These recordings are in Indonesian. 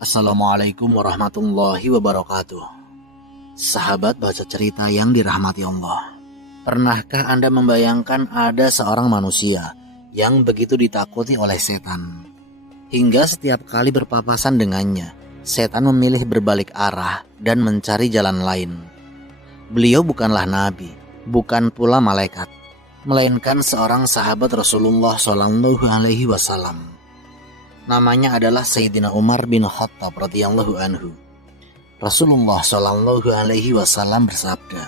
Assalamualaikum warahmatullahi wabarakatuh. Sahabat baca cerita yang dirahmati Allah, pernahkah Anda membayangkan ada seorang manusia yang begitu ditakuti oleh setan, hingga setiap kali berpapasan dengannya, setan memilih berbalik arah dan mencari jalan lain? Beliau bukanlah nabi, bukan pula malaikat, melainkan seorang sahabat Rasulullah SAW. Namanya adalah Sayyidina Umar bin Khattab radhiyallahu anhu. Rasulullah SAW bersabda,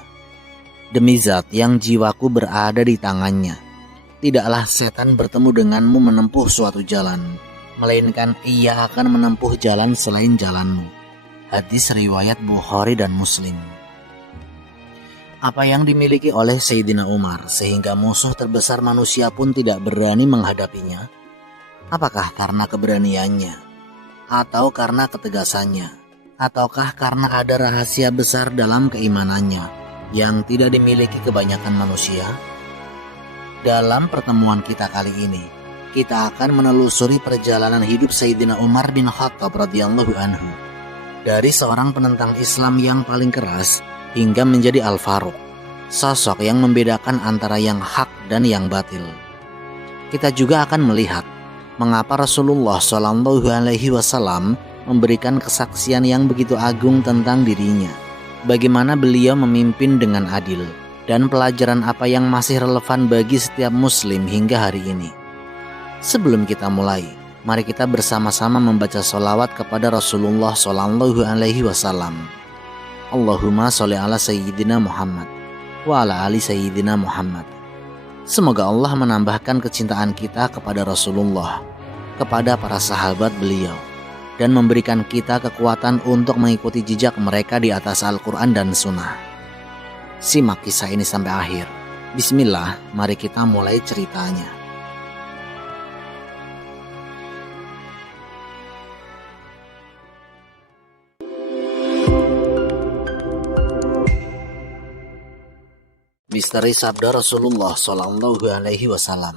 "Demi zat yang jiwaku berada di tangannya, tidaklah setan bertemu denganmu menempuh suatu jalan, melainkan ia akan menempuh jalan selain jalanmu." Hadis riwayat Bukhari dan Muslim. Apa yang dimiliki oleh Sayyidina Umar sehingga musuh terbesar manusia pun tidak berani menghadapinya? Apakah karena keberaniannya, atau karena ketegasannya, ataukah karena ada rahasia besar dalam keimanannya yang tidak dimiliki kebanyakan manusia? Dalam pertemuan kita kali ini, kita akan menelusuri perjalanan hidup Sayyidina Umar bin Khattab radhiyallahu anhu, dari seorang penentang Islam yang paling keras hingga menjadi Al-Faruq, sosok yang membedakan antara yang hak dan yang batil. Kita juga akan melihat mengapa Rasulullah SAW memberikan kesaksian yang begitu agung tentang dirinya, bagaimana beliau memimpin dengan adil, dan pelajaran apa yang masih relevan bagi setiap muslim hingga hari ini. Sebelum kita mulai, mari kita bersama-sama membaca sholawat kepada Rasulullah SAW. Allahumma sholli ala Sayyidina Muhammad wa ala ali Sayyidina Muhammad. Semoga Allah menambahkan kecintaan kita kepada Rasulullah, kepada para sahabat beliau, dan memberikan kita kekuatan untuk mengikuti jejak mereka di atas Al-Quran dan Sunnah. Simak kisah ini sampai akhir. Bismillah, mari kita mulai ceritanya. Misteri sabda Rasulullah SAW.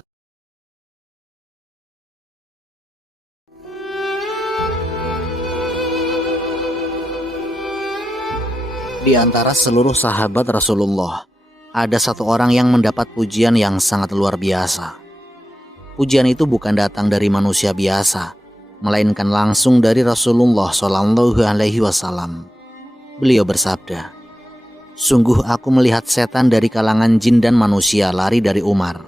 Di antara seluruh sahabat Rasulullah, ada satu orang yang mendapat pujian yang sangat luar biasa. Pujian itu bukan datang dari manusia biasa, melainkan langsung dari Rasulullah SAW. Beliau bersabda, "Sungguh aku melihat setan dari kalangan jin dan manusia lari dari Umar."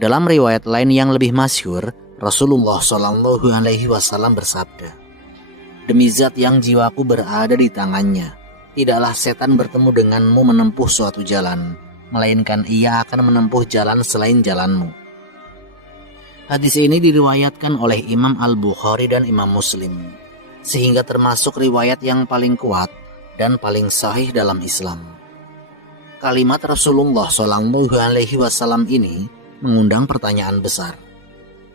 Dalam riwayat lain yang lebih masyhur, Rasulullah SAW bersabda, "Demi zat yang jiwaku berada di tangannya, tidaklah setan bertemu denganmu menempuh suatu jalan, melainkan ia akan menempuh jalan selain jalanmu." Hadis ini diriwayatkan oleh Imam Al-Bukhari dan Imam Muslim, sehingga termasuk riwayat yang paling kuat dan paling sahih dalam Islam. Kalimat Rasulullah SAW ini mengundang pertanyaan besar.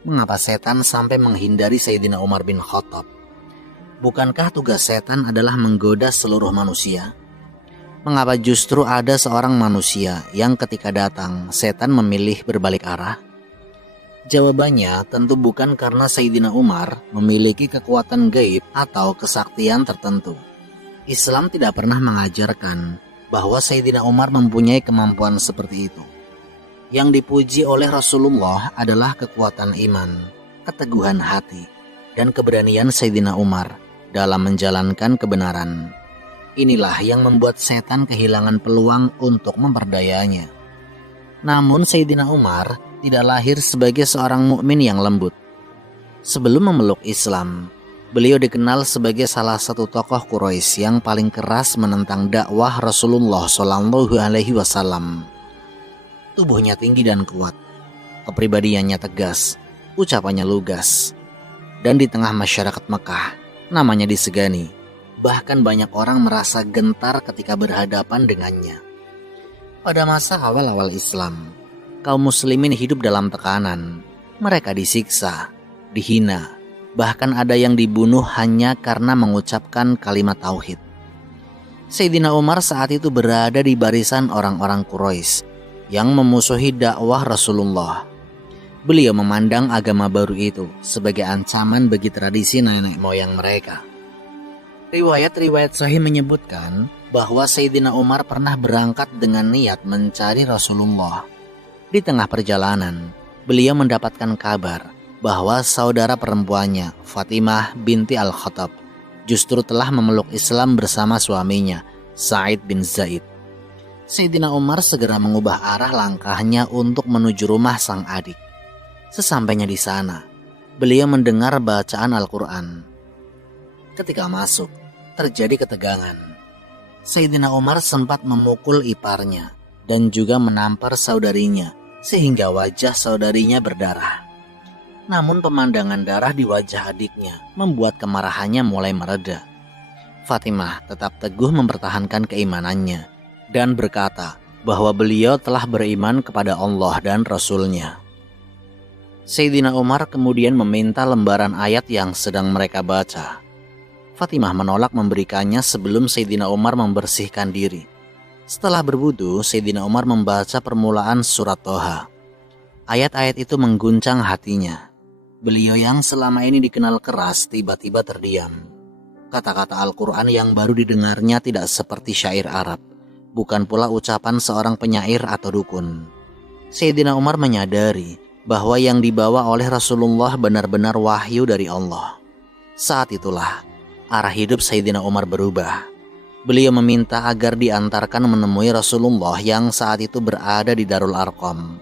Mengapa setan sampai menghindari Sayyidina Umar bin Khattab? Bukankah tugas setan adalah menggoda seluruh manusia? Mengapa justru ada seorang manusia yang ketika datang setan memilih berbalik arah? Jawabannya tentu bukan karena Sayyidina Umar memiliki kekuatan gaib atau kesaktian tertentu. Islam tidak pernah mengajarkan bahwa Sayyidina Umar mempunyai kemampuan seperti itu. Yang dipuji oleh Rasulullah adalah kekuatan iman, keteguhan hati, dan keberanian Sayyidina Umar dalam menjalankan kebenaran. Inilah yang membuat setan kehilangan peluang untuk memperdayanya. Namun Sayyidina Umar tidak lahir sebagai seorang mukmin yang lembut. Sebelum memeluk Islam, beliau dikenal sebagai salah satu tokoh Quraisy yang paling keras menentang dakwah Rasulullah SAW. Tubuhnya tinggi dan kuat, kepribadiannya tegas, ucapannya lugas, dan di tengah masyarakat Mekah, namanya disegani. Bahkan banyak orang merasa gentar ketika berhadapan dengannya. Pada masa awal-awal Islam, kaum muslimin hidup dalam tekanan. Mereka disiksa, dihina, bahkan ada yang dibunuh hanya karena mengucapkan kalimat tauhid. Sayyidina Umar saat itu berada di barisan orang-orang Quraisy yang memusuhi dakwah Rasulullah. Beliau memandang agama baru itu sebagai ancaman bagi tradisi nenek moyang mereka. Riwayat-riwayat sahih menyebutkan bahwa Sayyidina Umar pernah berangkat dengan niat mencari Rasulullah. Di tengah perjalanan, beliau mendapatkan kabar bahwa saudara perempuannya, Fatimah binti Al-Khattab, justru telah memeluk Islam bersama suaminya, Sa'id bin Zaid. Sayyidina Umar segera mengubah arah langkahnya untuk menuju rumah sang adik. Sesampainya di sana, beliau mendengar bacaan Al-Quran. Ketika masuk, terjadi ketegangan. Sayyidina Umar sempat memukul iparnya dan juga menampar saudarinya sehingga wajah saudarinya berdarah. Namun pemandangan darah di wajah adiknya membuat kemarahannya mulai mereda. Fatimah tetap teguh mempertahankan keimanannya dan berkata bahwa beliau telah beriman kepada Allah dan Rasul-Nya. Sayyidina Umar kemudian meminta lembaran ayat yang sedang mereka baca. Fatimah menolak memberikannya sebelum Sayyidina Umar membersihkan diri. Setelah berwudu, Sayyidina Umar membaca permulaan surat Toha. Ayat-ayat itu mengguncang hatinya. Beliau yang selama ini dikenal keras tiba-tiba terdiam. Kata-kata Al-Quran yang baru didengarnya tidak seperti syair Arab, bukan pula ucapan seorang penyair atau dukun. Sayyidina Umar menyadari bahwa yang dibawa oleh Rasulullah benar-benar wahyu dari Allah. Saat itulah arah hidup Sayyidina Umar berubah. Beliau meminta agar diantarkan menemui Rasulullah yang saat itu berada di Darul Arqam.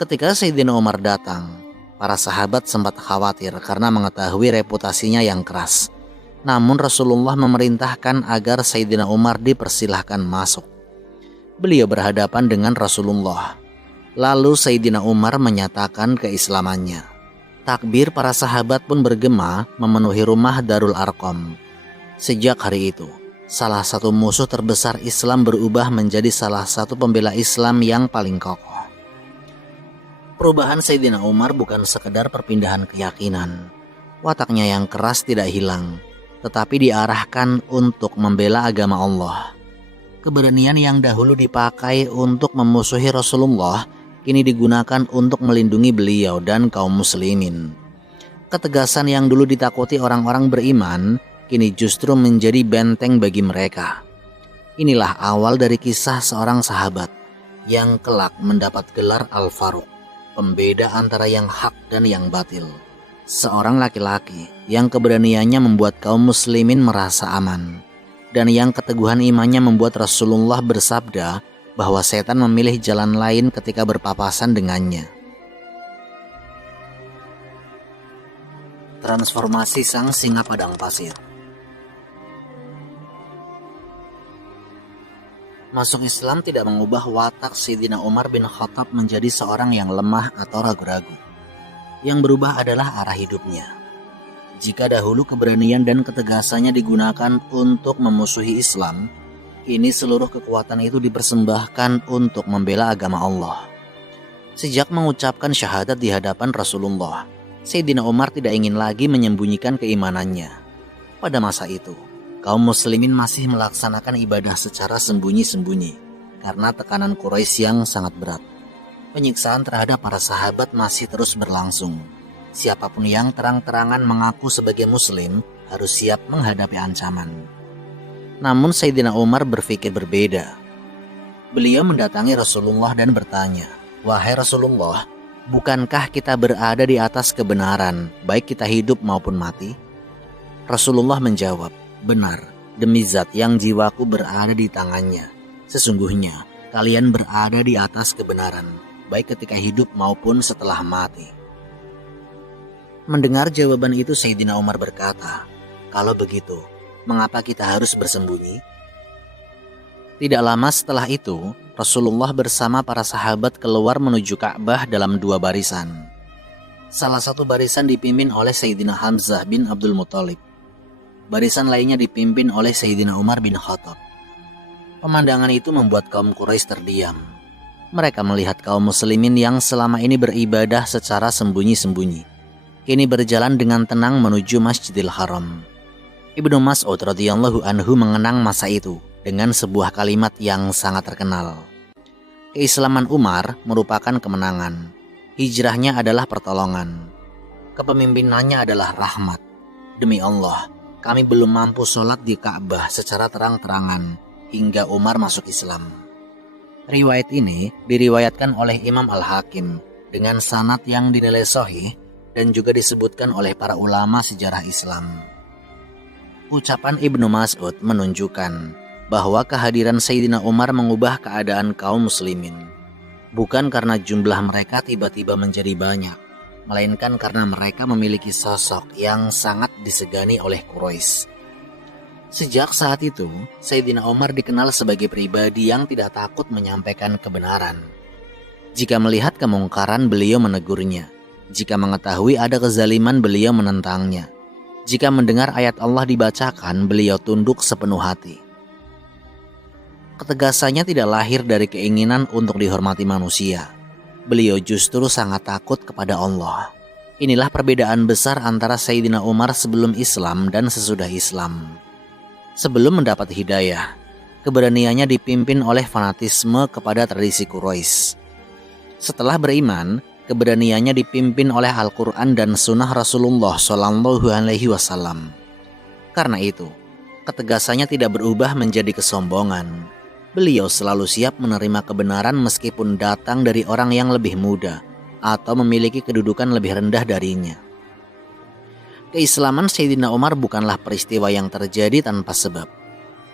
Ketika Sayyidina Umar datang, para sahabat sempat khawatir karena mengetahui reputasinya yang keras. Namun Rasulullah memerintahkan agar Sayyidina Umar dipersilahkan masuk. Beliau berhadapan dengan Rasulullah. Lalu Sayyidina Umar menyatakan keislamannya. Takbir para sahabat pun bergema memenuhi rumah Darul Arqam. Sejak hari itu, salah satu musuh terbesar Islam berubah menjadi salah satu pembela Islam yang paling kokoh. Perubahan Sayyidina Umar bukan sekedar perpindahan keyakinan. Wataknya yang keras tidak hilang, tetapi diarahkan untuk membela agama Allah. Keberanian yang dahulu dipakai untuk memusuhi Rasulullah kini digunakan untuk melindungi beliau dan kaum muslimin. Ketegasan yang dulu ditakuti orang-orang beriman kini justru menjadi benteng bagi mereka. Inilah awal dari kisah seorang sahabat yang kelak mendapat gelar Al-Faruq, pembeda antara yang hak dan yang batil. Seorang laki-laki yang keberaniannya membuat kaum muslimin merasa aman, dan yang keteguhan imannya membuat Rasulullah bersabda bahwa setan memilih jalan lain ketika berpapasan dengannya. Transformasi sang singa padang pasir. Masuk Islam tidak mengubah watak Sayyidina Umar bin Khattab menjadi seorang yang lemah atau ragu-ragu. Yang berubah adalah arah hidupnya. Jika dahulu keberanian dan ketegasannya digunakan untuk memusuhi Islam, kini seluruh kekuatan itu dipersembahkan untuk membela agama Allah. Sejak mengucapkan syahadat di hadapan Rasulullah, Sayyidina Umar tidak ingin lagi menyembunyikan keimanannya. Pada masa itu, kaum muslimin masih melaksanakan ibadah secara sembunyi-sembunyi karena tekanan Quraisy yang sangat berat. Penyiksaan terhadap para sahabat masih terus berlangsung. Siapapun yang terang-terangan mengaku sebagai muslim harus siap menghadapi ancaman. Namun Sayyidina Umar berpikir berbeda. Beliau mendatangi Rasulullah dan bertanya, "Wahai Rasulullah, bukankah kita berada di atas kebenaran, baik kita hidup maupun mati?" Rasulullah menjawab, "Benar, demi zat yang jiwaku berada di tangannya. Sesungguhnya kalian berada di atas kebenaran, baik ketika hidup maupun setelah mati." Mendengar jawaban itu, Sayyidina Umar berkata, "Kalau begitu, mengapa kita harus bersembunyi?" Tidak lama setelah itu, Rasulullah bersama para sahabat keluar menuju Ka'bah dalam dua barisan. Salah satu barisan dipimpin oleh Sayyidina Hamzah bin Abdul Muthalib. Barisan lainnya dipimpin oleh Sayyidina Umar bin Khattab. Pemandangan itu membuat kaum Quraisy terdiam. Mereka melihat kaum muslimin yang selama ini beribadah secara sembunyi-sembunyi, kini berjalan dengan tenang menuju Masjidil Haram. Ibnu Mas'ud radhiyallahu anhu mengenang masa itu dengan sebuah kalimat yang sangat terkenal. Keislaman Umar merupakan kemenangan. Hijrahnya adalah pertolongan. Kepemimpinannya adalah rahmat. Demi Allah, kami belum mampu sholat di Ka'bah secara terang-terangan hingga Umar masuk Islam. Riwayat ini diriwayatkan oleh Imam Al-Hakim dengan sanad yang dinilai sahih dan juga disebutkan oleh para ulama sejarah Islam. Ucapan Ibnu Mas'ud menunjukkan bahwa kehadiran Sayyidina Umar mengubah keadaan kaum muslimin. Bukan karena jumlah mereka tiba-tiba menjadi banyak, melainkan karena mereka memiliki sosok yang sangat disegani oleh Quraisy. Sejak saat itu, Sayyidina Umar dikenal sebagai pribadi yang tidak takut menyampaikan kebenaran. Jika melihat kemungkaran, beliau menegurnya. Jika mengetahui ada kezaliman, beliau menentangnya. Jika mendengar ayat Allah dibacakan, beliau tunduk sepenuh hati. Ketegasannya tidak lahir dari keinginan untuk dihormati manusia. Beliau justru sangat takut kepada Allah. Inilah perbedaan besar antara Sayyidina Umar sebelum Islam dan sesudah Islam. Sebelum mendapat hidayah, keberaniannya dipimpin oleh fanatisme kepada tradisi Quraisy. Setelah beriman, keberaniannya dipimpin oleh Al-Quran dan Sunnah Rasulullah SAW. Karena itu, ketegasannya tidak berubah menjadi kesombongan. Beliau selalu siap menerima kebenaran meskipun datang dari orang yang lebih muda atau memiliki kedudukan lebih rendah darinya. Keislaman Sayyidina Umar bukanlah peristiwa yang terjadi tanpa sebab.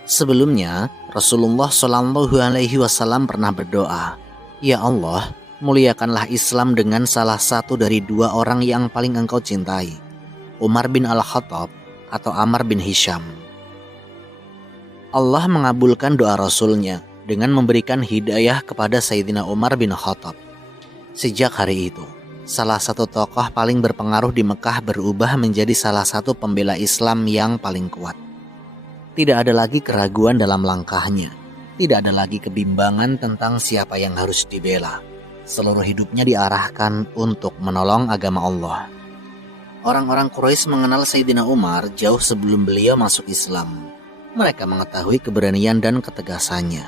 Sebelumnya, Rasulullah SAW pernah berdoa, "Ya Allah, muliakanlah Islam dengan salah satu dari dua orang yang paling Engkau cintai, Umar bin Al-Khattab atau Ammar bin Hisham." Allah mengabulkan doa Rasulnya dengan memberikan hidayah kepada Sayyidina Umar bin Khattab. Sejak hari itu, salah satu tokoh paling berpengaruh di Mekah berubah menjadi salah satu pembela Islam yang paling kuat. Tidak ada lagi keraguan dalam langkahnya. Tidak ada lagi kebimbangan tentang siapa yang harus dibela. Seluruh hidupnya diarahkan untuk menolong agama Allah. Orang-orang Quraisy mengenal Sayyidina Umar jauh sebelum beliau masuk Islam. Mereka mengetahui keberanian dan ketegasannya.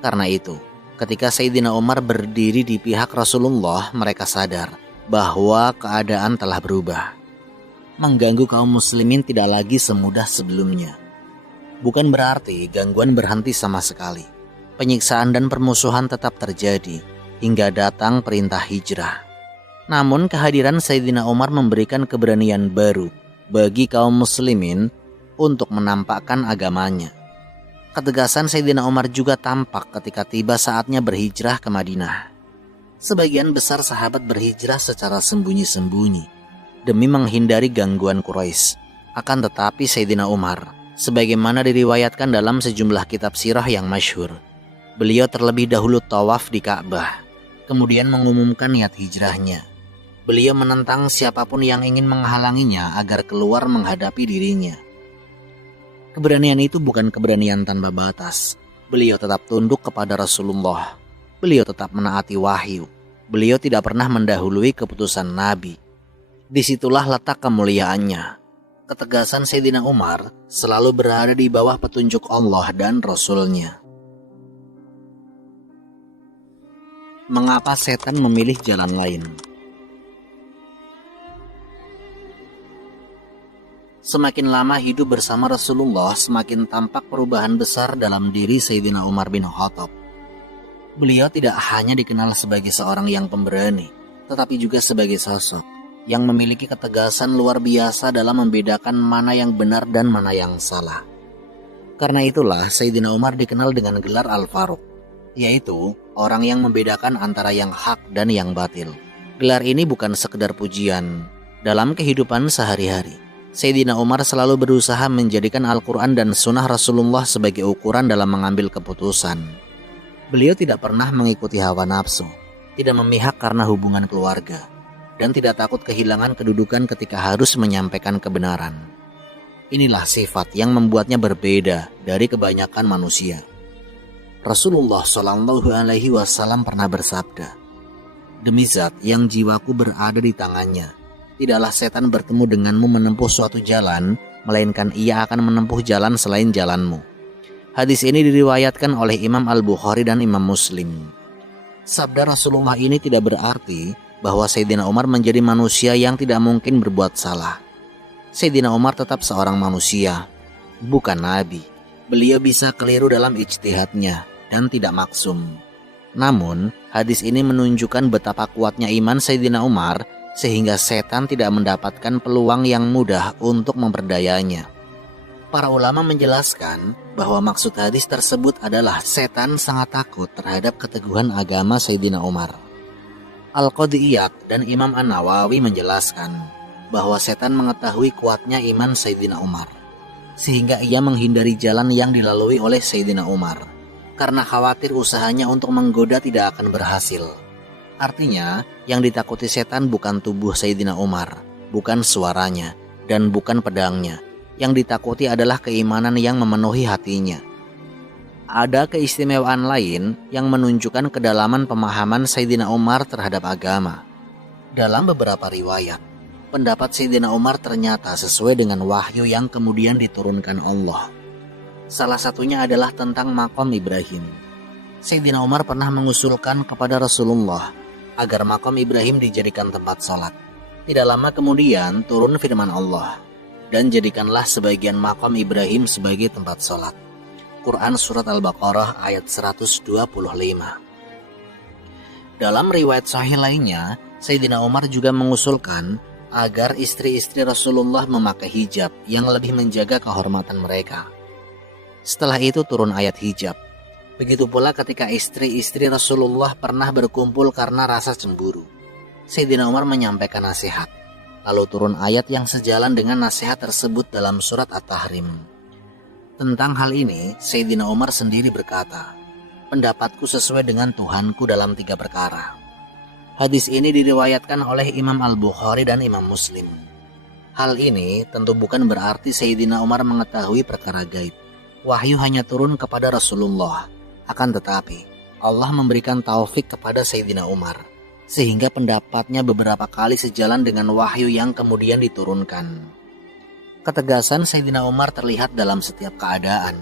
Karena itu, ketika Sayyidina Umar berdiri di pihak Rasulullah, mereka sadar bahwa keadaan telah berubah. Mengganggu kaum muslimin tidak lagi semudah sebelumnya. Bukan berarti gangguan berhenti sama sekali. Penyiksaan dan permusuhan tetap terjadi hingga datang perintah hijrah. Namun kehadiran Sayyidina Umar memberikan keberanian baru bagi kaum muslimin untuk menampakkan agamanya. Ketegasan Sayyidina Umar juga tampak ketika tiba saatnya berhijrah ke Madinah. Sebagian besar sahabat berhijrah secara sembunyi-sembunyi demi menghindari gangguan Quraisy. Akan tetapi Sayyidina Umar, sebagaimana diriwayatkan dalam sejumlah kitab sirah yang masyhur, beliau terlebih dahulu tawaf di Ka'bah, kemudian mengumumkan niat hijrahnya. Beliau menentang siapapun yang ingin menghalanginya agar keluar menghadapi dirinya. Keberanian itu bukan keberanian tanpa batas. Beliau tetap tunduk kepada Rasulullah. Beliau tetap menaati wahyu. Beliau tidak pernah mendahului keputusan Nabi. Disitulah letak kemuliaannya. Ketegasan Sayyidina Umar selalu berada di bawah petunjuk Allah dan Rasul-Nya. Mengapa setan memilih jalan lain? Semakin lama hidup bersama Rasulullah, semakin tampak perubahan besar dalam diri Sayyidina Umar bin Khattab. Beliau tidak hanya dikenal sebagai seorang yang pemberani, tetapi juga sebagai sosok yang memiliki ketegasan luar biasa dalam membedakan mana yang benar dan mana yang salah. Karena itulah Sayyidina Umar dikenal dengan gelar Al-Faruq, yaitu orang yang membedakan antara yang hak dan yang batil. Gelar ini bukan sekedar pujian. Dalam kehidupan sehari-hari, Sayyidina Umar selalu berusaha menjadikan Al-Quran dan Sunnah Rasulullah sebagai ukuran dalam mengambil keputusan. Beliau tidak pernah mengikuti hawa nafsu, tidak memihak karena hubungan keluarga, dan tidak takut kehilangan kedudukan ketika harus menyampaikan kebenaran. Inilah sifat yang membuatnya berbeda dari kebanyakan manusia. Rasulullah SAW pernah bersabda, "Demi zat yang jiwaku berada di tangannya, tidaklah setan bertemu denganmu menempuh suatu jalan, melainkan ia akan menempuh jalan selain jalanmu." Hadis ini diriwayatkan oleh Imam Al-Bukhari dan Imam Muslim. Sabda Rasulullah ini tidak berarti bahwa Sayyidina Umar menjadi manusia yang tidak mungkin berbuat salah. Sayyidina Umar tetap seorang manusia, bukan nabi. Beliau bisa keliru dalam ijtihadnya dan tidak maksum. Namun, hadis ini menunjukkan betapa kuatnya iman Sayyidina Umar sehingga setan tidak mendapatkan peluang yang mudah untuk memperdayanya. Para ulama menjelaskan bahwa maksud hadis tersebut adalah setan sangat takut terhadap keteguhan agama Sayyidina Umar. Al-Qadiyat dan Imam An-Nawawi menjelaskan bahwa setan mengetahui kuatnya iman Sayyidina Umar, sehingga ia menghindari jalan yang dilalui oleh Sayyidina Umar, karena khawatir usahanya untuk menggoda tidak akan berhasil. Artinya, yang ditakuti setan bukan tubuh Sayyidina Umar, bukan suaranya, dan bukan pedangnya. Yang ditakuti adalah keimanan yang memenuhi hatinya. Ada keistimewaan lain yang menunjukkan kedalaman pemahaman Sayyidina Umar terhadap agama. Dalam beberapa riwayat, pendapat Sayyidina Umar ternyata sesuai dengan wahyu yang kemudian diturunkan Allah. Salah satunya adalah tentang maqam Ibrahim. Sayyidina Umar pernah mengusulkan kepada Rasulullah agar maqam Ibrahim dijadikan tempat sholat. Tidak lama kemudian turun firman Allah, dan jadikanlah sebagian maqam Ibrahim sebagai tempat sholat. Quran Surat Al-Baqarah ayat 125. Dalam riwayat sahih lainnya, Sayyidina Umar juga mengusulkan agar istri-istri Rasulullah memakai hijab yang lebih menjaga kehormatan mereka. Setelah itu turun ayat hijab. Begitu pula ketika istri-istri Rasulullah pernah berkumpul karena rasa cemburu. Sayyidina Umar menyampaikan nasihat. Lalu turun ayat yang sejalan dengan nasihat tersebut dalam surat At-Tahrim. Tentang hal ini, Sayyidina Umar sendiri berkata, "Pendapatku sesuai dengan Tuhanku dalam 3 perkara." Hadis ini diriwayatkan oleh Imam Al-Bukhari dan Imam Muslim. Hal ini tentu bukan berarti Sayyidina Umar mengetahui perkara gaib. Wahyu hanya turun kepada Rasulullah. Akan tetapi, Allah memberikan taufik kepada Sayyidina Umar, sehingga pendapatnya beberapa kali sejalan dengan wahyu yang kemudian diturunkan. Ketegasan Sayyidina Umar terlihat dalam setiap keadaan.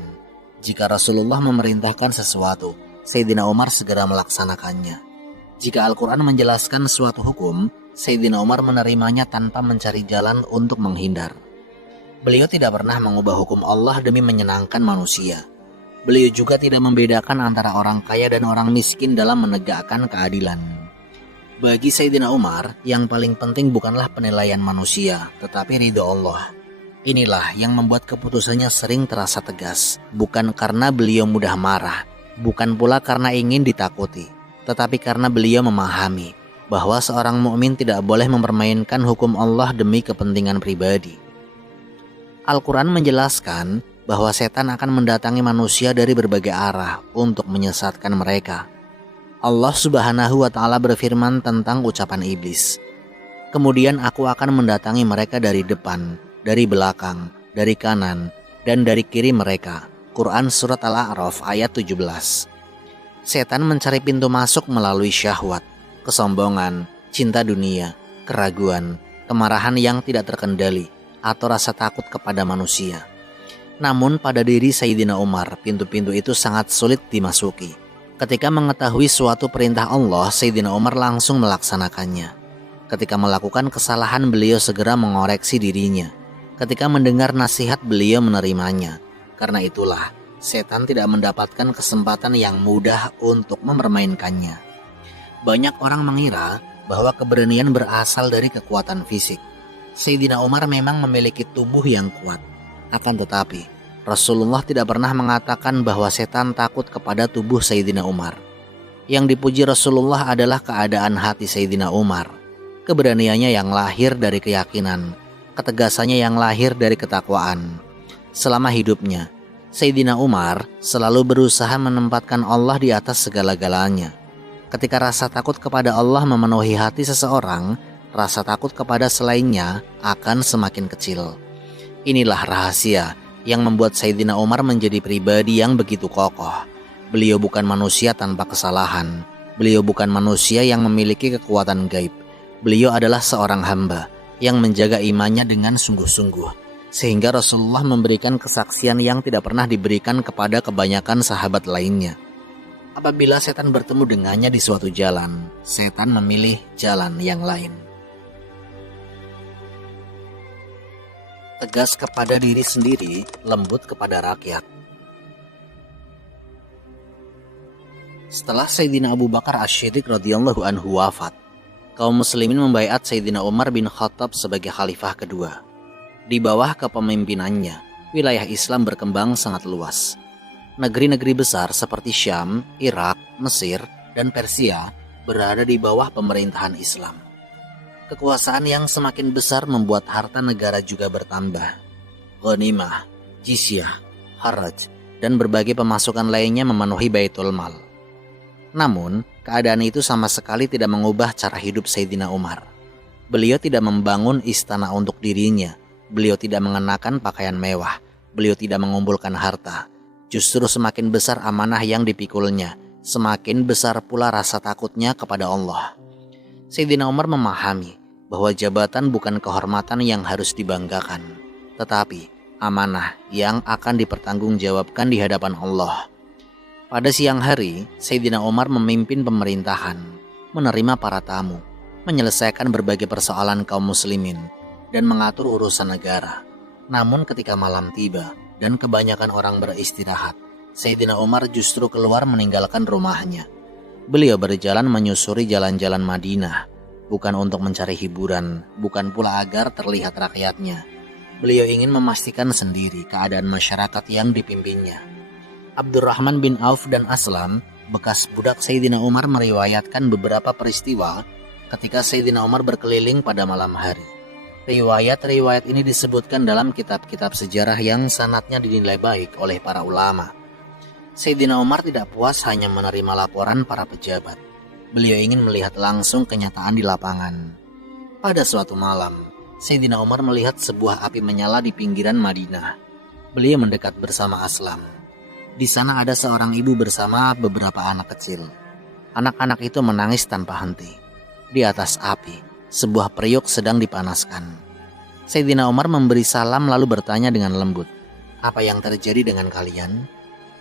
Jika Rasulullah memerintahkan sesuatu, Sayyidina Umar segera melaksanakannya. Jika Al-Quran menjelaskan suatu hukum, Sayyidina Umar menerimanya tanpa mencari jalan untuk menghindar. Beliau tidak pernah mengubah hukum Allah demi menyenangkan manusia. Beliau juga tidak membedakan antara orang kaya dan orang miskin dalam menegakkan keadilan. Bagi Sayyidina Umar, yang paling penting bukanlah penilaian manusia, tetapi ridho Allah. Inilah yang membuat keputusannya sering terasa tegas, bukan karena beliau mudah marah, bukan pula karena ingin ditakuti, tetapi karena beliau memahami bahwa seorang mukmin tidak boleh mempermainkan hukum Allah demi kepentingan pribadi. Al-Quran menjelaskan bahwa setan akan mendatangi manusia dari berbagai arah untuk menyesatkan mereka. Allah Subhanahu wa Ta'ala berfirman tentang ucapan iblis, "Kemudian aku akan mendatangi mereka dari depan, dari belakang, dari kanan, dan dari kiri mereka." Quran Surat Al-A'raf ayat 17. Setan mencari pintu masuk melalui syahwat, kesombongan, cinta dunia, keraguan, kemarahan yang tidak terkendali, atau rasa takut kepada manusia. Namun pada diri Sayyidina Umar, pintu-pintu itu sangat sulit dimasuki. Ketika mengetahui suatu perintah Allah, Sayyidina Umar langsung melaksanakannya. Ketika melakukan kesalahan, beliau segera mengoreksi dirinya. Ketika mendengar nasihat, beliau menerimanya. Karena itulah, setan tidak mendapatkan kesempatan yang mudah untuk mempermainkannya. Banyak orang mengira bahwa keberanian berasal dari kekuatan fisik. Sayyidina Umar memang memiliki tubuh yang kuat. Akan tetapi, Rasulullah tidak pernah mengatakan bahwa setan takut kepada tubuh Sayyidina Umar. Yang dipuji Rasulullah adalah keadaan hati Sayyidina Umar. Keberaniannya yang lahir dari keyakinan, ketegasannya yang lahir dari ketakwaan. Selama hidupnya, Sayyidina Umar selalu berusaha menempatkan Allah di atas segala-galanya. Ketika rasa takut kepada Allah memenuhi hati seseorang, rasa takut kepada selainnya akan semakin kecil. Inilah rahasia yang membuat Sayyidina Umar menjadi pribadi yang begitu kokoh. Beliau bukan manusia tanpa kesalahan. Beliau bukan manusia yang memiliki kekuatan gaib. Beliau adalah seorang hamba yang menjaga imannya dengan sungguh-sungguh, sehingga Rasulullah memberikan kesaksian yang tidak pernah diberikan kepada kebanyakan sahabat lainnya. Apabila setan bertemu dengannya di suatu jalan, setan memilih jalan yang lain. Tegas kepada diri sendiri, lembut kepada rakyat. Setelah Sayyidina Abu Bakar Asy-Syiddiq radhiyallahu anhu wafat, kaum muslimin membaiat Sayyidina Umar bin Khattab sebagai khalifah kedua. Di bawah kepemimpinannya, wilayah Islam berkembang sangat luas. Negeri-negeri besar seperti Syam, Irak, Mesir, dan Persia berada di bawah pemerintahan Islam. Kekuasaan yang semakin besar membuat harta negara juga bertambah. Ghanimah, jizyah, haraj, dan berbagai pemasukan lainnya memenuhi Baitul Mal. Namun, keadaan itu sama sekali tidak mengubah cara hidup Sayyidina Umar. Beliau tidak membangun istana untuk dirinya, beliau tidak mengenakan pakaian mewah, beliau tidak mengumpulkan harta. Justru semakin besar amanah yang dipikulnya, semakin besar pula rasa takutnya kepada Allah. Sayyidina Umar memahami bahwa jabatan bukan kehormatan yang harus dibanggakan, tetapi amanah yang akan dipertanggungjawabkan di hadapan Allah. Pada siang hari, Sayyidina Umar memimpin pemerintahan, menerima para tamu, menyelesaikan berbagai persoalan kaum muslimin, dan mengatur urusan negara. Namun ketika malam tiba dan kebanyakan orang beristirahat, Sayyidina Umar justru keluar meninggalkan rumahnya. Beliau berjalan menyusuri jalan-jalan Madinah, bukan untuk mencari hiburan, bukan pula agar terlihat rakyatnya. Beliau ingin memastikan sendiri keadaan masyarakat yang dipimpinnya. Abdurrahman bin Auf dan Aslam, bekas budak Sayyidina Umar, meriwayatkan beberapa peristiwa ketika Sayyidina Umar berkeliling pada malam hari. Riwayat-riwayat ini disebutkan dalam kitab-kitab sejarah yang sanadnya dinilai baik oleh para ulama. Sayyidina Umar tidak puas hanya menerima laporan para pejabat. Beliau ingin melihat langsung kenyataan di lapangan. Pada suatu malam, Sayyidina Umar melihat sebuah api menyala di pinggiran Madinah. Beliau mendekat bersama Aslam. Di sana ada seorang ibu bersama beberapa anak kecil. Anak-anak itu menangis tanpa henti. Di atas api, sebuah periuk sedang dipanaskan. Sayyidina Umar memberi salam lalu bertanya dengan lembut, "Apa yang terjadi dengan kalian?"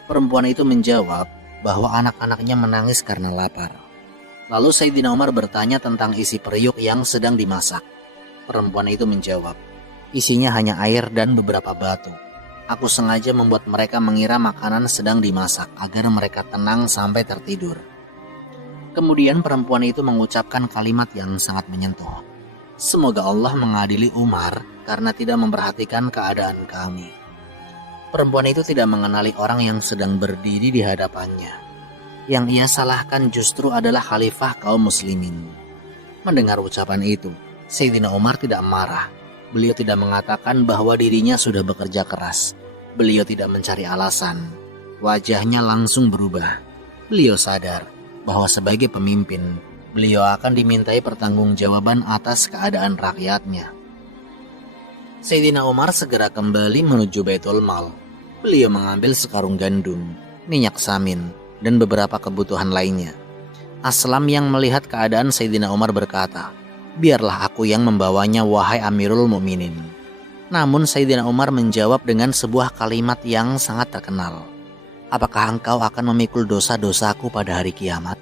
Perempuan itu menjawab bahwa anak-anaknya menangis karena lapar. Lalu Sayyidina Umar bertanya tentang isi periuk yang sedang dimasak. Perempuan itu menjawab, "Isinya hanya air dan beberapa batu. Aku sengaja membuat mereka mengira makanan sedang dimasak agar mereka tenang sampai tertidur." Kemudian perempuan itu mengucapkan kalimat yang sangat menyentuh. "Semoga Allah mengadili Umar karena tidak memperhatikan keadaan kami." Perempuan itu tidak mengenali orang yang sedang berdiri di hadapannya. Yang ia salahkan justru adalah khalifah kaum muslimin. Mendengar ucapan itu, Sayyidina Umar tidak marah. Beliau tidak mengatakan bahwa dirinya sudah bekerja keras. Beliau tidak mencari alasan. Wajahnya langsung berubah. Beliau sadar bahwa sebagai pemimpin, beliau akan dimintai pertanggungjawaban atas keadaan rakyatnya. Sayyidina Umar segera kembali menuju Baitul Mal. Beliau mengambil sekarung gandum, minyak samin, dan beberapa kebutuhan lainnya. Aslam yang melihat keadaan Sayyidina Umar berkata, "Biarlah aku yang membawanya, wahai Amirul Mukminin." Namun Sayyidina Umar menjawab dengan sebuah kalimat yang sangat terkenal, "Apakah engkau akan memikul dosa-dosaku pada hari kiamat?"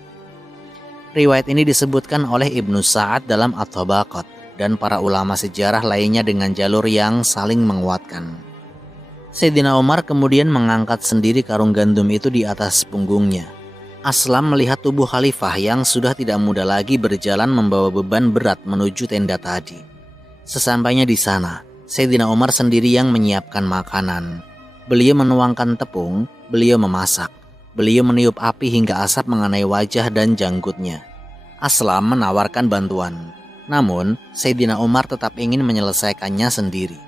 Riwayat ini disebutkan oleh Ibnu Sa'ad dalam At-Tabaqat dan para ulama sejarah lainnya dengan jalur yang saling menguatkan. Sayyidina Umar kemudian mengangkat sendiri karung gandum itu di atas punggungnya. Aslam melihat tubuh khalifah yang sudah tidak muda lagi berjalan membawa beban berat menuju tenda tadi. Sesampainya di sana, Sayyidina Umar sendiri yang menyiapkan makanan. Beliau menuangkan tepung, beliau memasak, beliau meniup api hingga asap mengenai wajah dan janggutnya. Aslam menawarkan bantuan, namun Sayyidina Umar tetap ingin menyelesaikannya sendiri.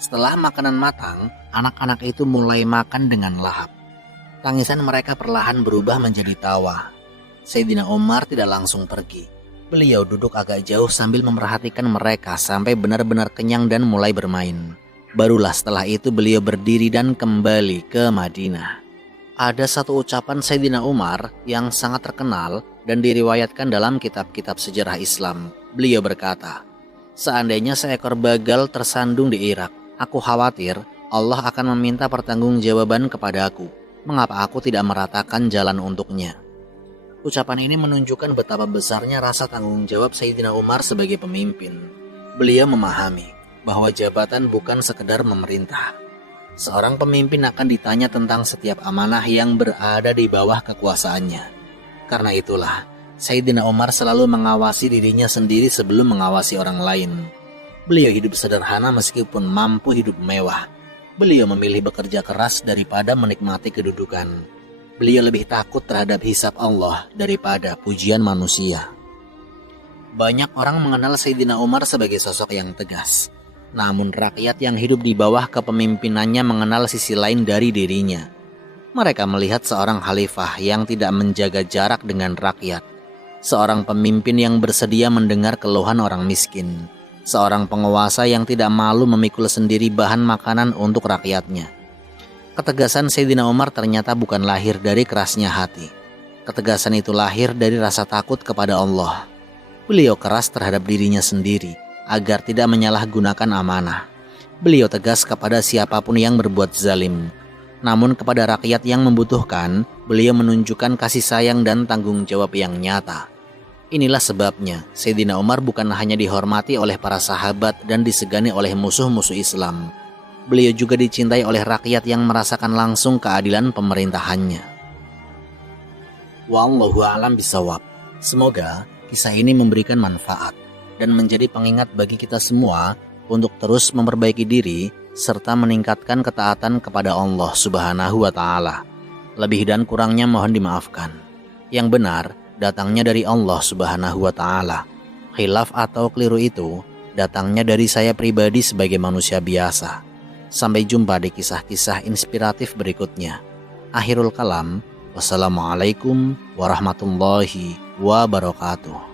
Setelah makanan matang, anak-anak itu mulai makan dengan lahap. Tangisan mereka perlahan berubah menjadi tawa. Sayyidina Umar tidak langsung pergi. Beliau duduk agak jauh sambil memperhatikan mereka sampai benar-benar kenyang dan mulai bermain. Barulah setelah itu beliau berdiri dan kembali ke Madinah. Ada satu ucapan Sayyidina Umar yang sangat terkenal dan diriwayatkan dalam kitab-kitab sejarah Islam. Beliau berkata, "Seandainya seekor bagal tersandung di Irak, aku khawatir Allah akan meminta pertanggungjawaban kepadaku. Mengapa aku tidak meratakan jalan untuknya?" Ucapan ini menunjukkan betapa besarnya rasa tanggung jawab Sayyidina Umar sebagai pemimpin. Beliau memahami bahwa jabatan bukan sekedar memerintah. Seorang pemimpin akan ditanya tentang setiap amanah yang berada di bawah kekuasaannya. Karena itulah, Sayyidina Umar selalu mengawasi dirinya sendiri sebelum mengawasi orang lain. Beliau hidup sederhana meskipun mampu hidup mewah. Beliau memilih bekerja keras daripada menikmati kedudukan. Beliau lebih takut terhadap hisab Allah daripada pujian manusia. Banyak orang mengenal Sayyidina Umar sebagai sosok yang tegas. Namun rakyat yang hidup di bawah kepemimpinannya mengenal sisi lain dari dirinya. Mereka melihat seorang khalifah yang tidak menjaga jarak dengan rakyat. Seorang pemimpin yang bersedia mendengar keluhan orang miskin. Seorang penguasa yang tidak malu memikul sendiri bahan makanan untuk rakyatnya. Ketegasan Sayyidina Umar ternyata bukan lahir dari kerasnya hati. Ketegasan itu lahir dari rasa takut kepada Allah. Beliau keras terhadap dirinya sendiri agar tidak menyalahgunakan amanah. Beliau tegas kepada siapapun yang berbuat zalim. Namun kepada rakyat yang membutuhkan, beliau menunjukkan kasih sayang dan tanggung jawab yang nyata. Inilah sebabnya Sayyidina Umar bukan hanya dihormati oleh para sahabat dan disegani oleh musuh-musuh Islam. Beliau juga dicintai oleh rakyat yang merasakan langsung keadilan pemerintahannya. Wallahu a'lam bishawab. Semoga kisah ini memberikan manfaat dan menjadi pengingat bagi kita semua untuk terus memperbaiki diri serta meningkatkan ketaatan kepada Allah Subhanahu wa Ta'ala. Lebih dan kurangnya mohon dimaafkan. Yang benar datangnya dari Allah Subhanahu wa Ta'ala. Khilaf atau keliru itu datangnya dari saya pribadi sebagai manusia biasa. Sampai jumpa di kisah-kisah inspiratif berikutnya. Akhirul kalam, wassalamualaikum warahmatullahi wabarakatuh.